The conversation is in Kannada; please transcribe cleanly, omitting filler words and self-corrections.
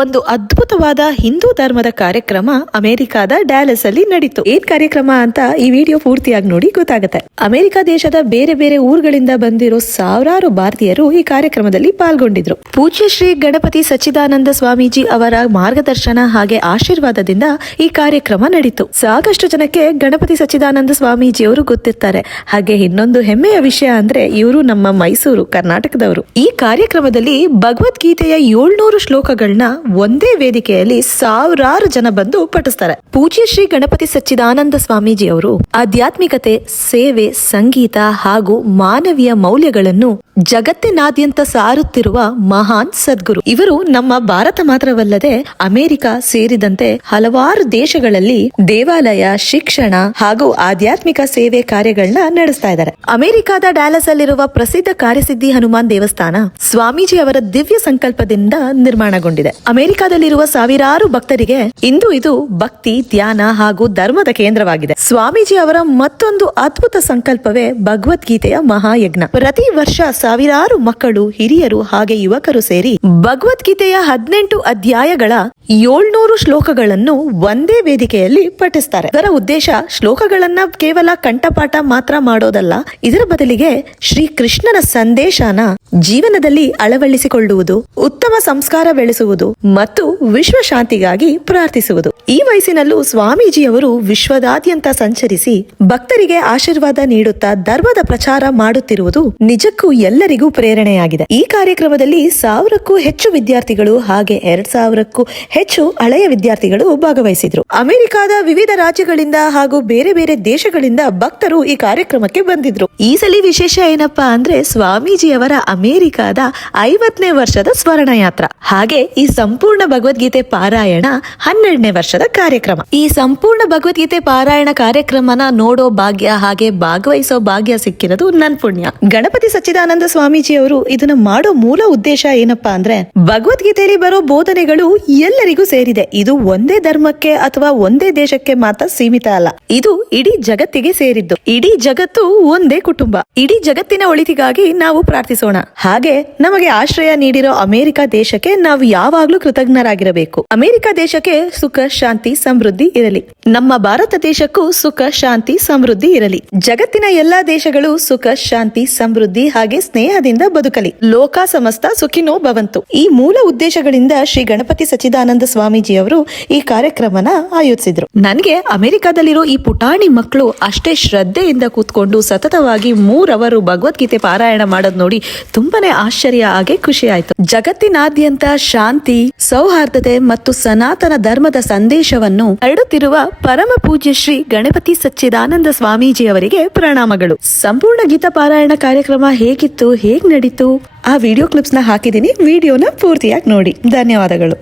ಒಂದು ಅದ್ಭುತವಾದ ಹಿಂದೂ ಧರ್ಮದ ಕಾರ್ಯಕ್ರಮ ಅಮೆರಿಕಾದ ಡ್ಯಾಲಸ್ ಅಲ್ಲಿ ನಡೀತು. ಏನ್ ಕಾರ್ಯಕ್ರಮ ಅಂತ ಈ ವಿಡಿಯೋ ಪೂರ್ತಿಯಾಗಿ ನೋಡಿ ಗೊತ್ತಾಗುತ್ತೆ. ಅಮೆರಿಕ ದೇಶದ ಬೇರೆ ಬೇರೆ ಊರುಗಳಿಂದ ಬಂದಿರೋ ಸಾವಿರಾರು ಭಾರತೀಯರು ಈ ಕಾರ್ಯಕ್ರಮದಲ್ಲಿ ಪಾಲ್ಗೊಂಡಿದ್ರು. ಪೂಜ್ಯ ಶ್ರೀ ಗಣಪತಿ ಸಚ್ಚಿದಾನಂದ ಸ್ವಾಮೀಜಿ ಅವರ ಮಾರ್ಗದರ್ಶನ ಹಾಗೆ ಆಶೀರ್ವಾದದಿಂದ ಈ ಕಾರ್ಯಕ್ರಮ ನಡೀತು. ಸಾಕಷ್ಟು ಜನಕ್ಕೆ ಗಣಪತಿ ಸಚ್ಚಿದಾನಂದ ಸ್ವಾಮೀಜಿ ಅವರು ಗೊತ್ತಿರ್ತಾರೆ. ಹಾಗೆ ಇನ್ನೊಂದು ಹೆಮ್ಮೆಯ ವಿಷಯ ಅಂದ್ರೆ ಇವರು ನಮ್ಮ ಮೈಸೂರು ಕರ್ನಾಟಕದವರು. ಈ ಕಾರ್ಯಕ್ರಮದಲ್ಲಿ ಭಗವದ್ಗೀತೆಯ 700 ಶ್ಲೋಕಗಳನ್ನ ಒಂದೇ ವೇದಿಕೆಯಲ್ಲಿ ಸಾವಿರಾರು ಜನ ಬಂದು ಪಠಿಸ್ತಾರೆ. ಪೂಜ್ಯ ಶ್ರೀ ಗಣಪತಿ ಸಚ್ಚಿದಾನಂದ ಸ್ವಾಮೀಜಿ ಅವರು ಆಧ್ಯಾತ್ಮಿಕತೆ, ಸೇವೆ, ಸಂಗೀತ ಹಾಗೂ ಮಾನವೀಯ ಮೌಲ್ಯಗಳನ್ನು ಜಗತ್ತಿನಾದ್ಯಂತ ಸಾರುತ್ತಿರುವ ಮಹಾನ್ ಸದ್ಗುರು. ಇವರು ನಮ್ಮ ಭಾರತ ಮಾತ್ರವಲ್ಲದೆ ಅಮೆರಿಕ ಸೇರಿದಂತೆ ಹಲವಾರು ದೇಶಗಳಲ್ಲಿ ದೇವಾಲಯ, ಶಿಕ್ಷಣ ಹಾಗೂ ಆಧ್ಯಾತ್ಮಿಕ ಸೇವೆ ಕಾರ್ಯಗಳನ್ನ ನಡೆಸ್ತಾ ಇದ್ದಾರೆ. ಅಮೆರಿಕದ ಡ್ಯಾಲಸ್ ಅಲ್ಲಿರುವ ಪ್ರಸಿದ್ಧ ಕಾರ್ಯಸಿದ್ಧಿ ಹನುಮಾನ್ ದೇವಸ್ಥಾನ ಸ್ವಾಮೀಜಿ ಅವರ ದಿವ್ಯ ಸಂಕಲ್ಪದಿಂದ ನಿರ್ಮಾಣಗೊಂಡಿದೆ. ಅಮೆರಿಕದಲ್ಲಿರುವ ಸಾವಿರಾರು ಭಕ್ತರಿಗೆ ಇಂದು ಇದು ಭಕ್ತಿ, ಧ್ಯಾನ ಹಾಗೂ ಧರ್ಮದ ಕೇಂದ್ರವಾಗಿದೆ. ಸ್ವಾಮೀಜಿ ಅವರ ಮತ್ತೊಂದು ಅದ್ಭುತ ಸಂಕಲ್ಪವೇ ಭಗವದ್ಗೀತೆಯ ಮಹಾಯಜ್ಞ. ಪ್ರತಿ ವರ್ಷ ಸಾವಿರಾರು ಮಕ್ಕಳು, ಹಿರಿಯರು ಹಾಗೆ ಯುವಕರು ಸೇರಿ ಭಗವದ್ಗೀತೆಯ 18 ಅಧ್ಯಾಯಗಳ 700 ಶ್ಲೋಕಗಳನ್ನು ಒಂದೇ ವೇದಿಕೆಯಲ್ಲಿ ಪಠಿಸ್ತಾರೆ. ಇದರ ಉದ್ದೇಶ ಶ್ಲೋಕಗಳನ್ನ ಕೇವಲ ಕಂಠಪಾಠ ಮಾತ್ರ ಮಾಡೋದಲ್ಲ, ಇದರ ಬದಲಿಗೆ ಶ್ರೀ ಕೃಷ್ಣನ ಸಂದೇಶನ ಜೀವನದಲ್ಲಿ ಅಳವಡಿಸಿಕೊಳ್ಳುವುದು, ಉತ್ತಮ ಸಂಸ್ಕಾರ ಬೆಳೆಸುವುದು ಮತ್ತು ವಿಶ್ವ ಶಾಂತಿಗಾಗಿ ಪ್ರಾರ್ಥಿಸುವುದು. ಈ ವಯಸ್ಸಿನಲ್ಲೂ ಸ್ವಾಮೀಜಿಯವರು ವಿಶ್ವದಾದ್ಯಂತ ಸಂಚರಿಸಿ ಭಕ್ತರಿಗೆ ಆಶೀರ್ವಾದ ನೀಡುತ್ತಾ ಧರ್ಮದ ಪ್ರಚಾರ ಮಾಡುತ್ತಿರುವುದು ನಿಜಕ್ಕೂ ಎಲ್ಲರಿಗೂ ಪ್ರೇರಣೆಯಾಗಿದೆ. ಈ ಕಾರ್ಯಕ್ರಮದಲ್ಲಿ 1000ಕ್ಕೂ ಹೆಚ್ಚು ವಿದ್ಯಾರ್ಥಿಗಳು ಹಾಗೆ 2000ಕ್ಕೂ ಹೆಚ್ಚು ಹಳೆಯ ವಿದ್ಯಾರ್ಥಿಗಳು ಭಾಗವಹಿಸಿದ್ರು. ಅಮೆರಿಕದ ವಿವಿಧ ರಾಜ್ಯಗಳಿಂದ ಹಾಗೂ ಬೇರೆ ಬೇರೆ ದೇಶಗಳಿಂದ ಭಕ್ತರು ಈ ಕಾರ್ಯಕ್ರಮಕ್ಕೆ ಬಂದಿದ್ರು. ಈ ಸಲ ವಿಶೇಷ ಏನಪ್ಪಾ ಅಂದ್ರೆ ಸ್ವಾಮೀಜಿಯವರ ಅಮೆರಿಕದ 50ನೇ ವರ್ಷದ ಸ್ವರ್ಣ ಯಾತ್ರ ಹಾಗೆ ಈ ಸಂಪೂರ್ಣ ಭಗವದ್ಗೀತೆ ಪಾರಾಯಣ 12ನೇ ವರ್ಷದ ಕಾರ್ಯಕ್ರಮ. ಈ ಸಂಪೂರ್ಣ ಭಗವದ್ಗೀತೆ ಪಾರಾಯಣ ಕಾರ್ಯಕ್ರಮನ ನೋಡೋ ಭಾಗ್ಯ ಹಾಗೆ ಭಾಗವಹಿಸೋ ಭಾಗ್ಯ ಸಿಕ್ಕಿರೋದು ನನ್ ಪುಣ್ಯ. ಗಣಪತಿ ಸಚ್ಚಿದಾನಂದ ಸ್ವಾಮೀಜಿ ಅವರು ಇದನ್ನ ಮಾಡೋ ಮೂಲ ಉದ್ದೇಶ ಏನಪ್ಪಾ ಅಂದ್ರೆ ಭಗವದ್ಗೀತೆಯಲ್ಲಿ ಬರೋ ಬೋಧನೆಗಳು ಎಲ್ಲರಿಗೂ ಸೇರಿದೆ. ಇದು ಒಂದೇ ಧರ್ಮಕ್ಕೆ ಅಥವಾ ಒಂದೇ ದೇಶಕ್ಕೆ ಮಾತ್ರ ಸೀಮಿತ ಅಲ್ಲ, ಇದು ಇಡೀ ಜಗತ್ತಿಗೆ ಸೇರಿದ್ದು. ಇಡೀ ಜಗತ್ತು ಒಂದೇ ಕುಟುಂಬ. ಇಡೀ ಜಗತ್ತಿನ ಒಳಿತಿಗಾಗಿ ನಾವು ಪ್ರಾರ್ಥಿಸೋಣ. ಹಾಗೆ ನಮಗೆ ಆಶ್ರಯ ನೀಡಿರೋ ಅಮೆರಿಕ ದೇಶಕ್ಕೆ ನಾವು ಯಾವಾಗ್ಲೂ ಕೃತಜ್ಞರಾಗಿರಬೇಕು. ಅಮೆರಿಕ ದೇಶಕ್ಕೆ ಸುಖ, ಶಾಂತಿ, ಸಮೃದ್ಧಿ ಇರಲಿ. ನಮ್ಮ ಭಾರತ ದೇಶಕ್ಕೂ ಸುಖ, ಶಾಂತಿ, ಸಮೃದ್ಧಿ ಇರಲಿ. ಜಗತ್ತಿನ ಎಲ್ಲಾ ದೇಶಗಳು ಸುಖ, ಶಾಂತಿ, ಸಮೃದ್ಧಿ ಹಾಗೆ ಸ್ನೇಹದಿಂದ ಬದುಕಲಿ. ಲೋಕ ಸಮಸ್ತ ಸುಖಿನೋ ಭವಂತು. ಈ ಮೂಲ ಉದ್ದೇಶಗಳಿಂದ ಶ್ರೀ ಗಣಪತಿ ಸಚ್ಚಿದಾನಂದ ಸ್ವಾಮೀಜಿ ಅವರು ಈ ಕಾರ್ಯಕ್ರಮನ ಆಯೋಜಿಸಿದ್ರು. ನನಗೆ ಅಮೆರಿಕದಲ್ಲಿರೋ ಈ ಪುಟಾಣಿ ಮಕ್ಕಳು ಅಷ್ಟೇ ಶ್ರದ್ಧೆಯಿಂದ ಕೂತ್ಕೊಂಡು ಸತತವಾಗಿ 3 ಅವರು ಭಗವದ್ಗೀತೆ ಪಾರಾಯಣ ಮಾಡೋದ್ ನೋಡಿ ತುಂಬಾನೇ ಆಶ್ಚರ್ಯ ಹಾಗೆ ಖುಷಿ ಆಯ್ತು. ಜಗತ್ತಿನಾದ್ಯಂತ ಶಾಂತಿ, ಸೌಹಾರ್ದತೆ ಮತ್ತು ಸನಾತನ ಧರ್ಮದ ಸಂದೇಶವನ್ನು ಹರಡುತ್ತಿರುವ ಪರಮ ಪೂಜ್ಯ ಶ್ರೀ ಗಣಪತಿ ಸಚ್ಚಿದಾನಂದ ಸ್ವಾಮೀಜಿ ಅವರಿಗೆ ಪ್ರಣಾಮಗಳು. ಸಂಪೂರ್ಣ ಗೀತಾ ಪಾರಾಯಣ ಕಾರ್ಯಕ್ರಮ ಹೇಗಿತ್ತು, ಹೇಗ್ ನಡೀತು, ಆ ವಿಡಿಯೋ ಕ್ಲಿಪ್ಸ್ ನ ಹಾಕಿದೀನಿ. ವಿಡಿಯೋನ ಪೂರ್ತಿಯಾಗಿ ನೋಡಿ. ಧನ್ಯವಾದಗಳು.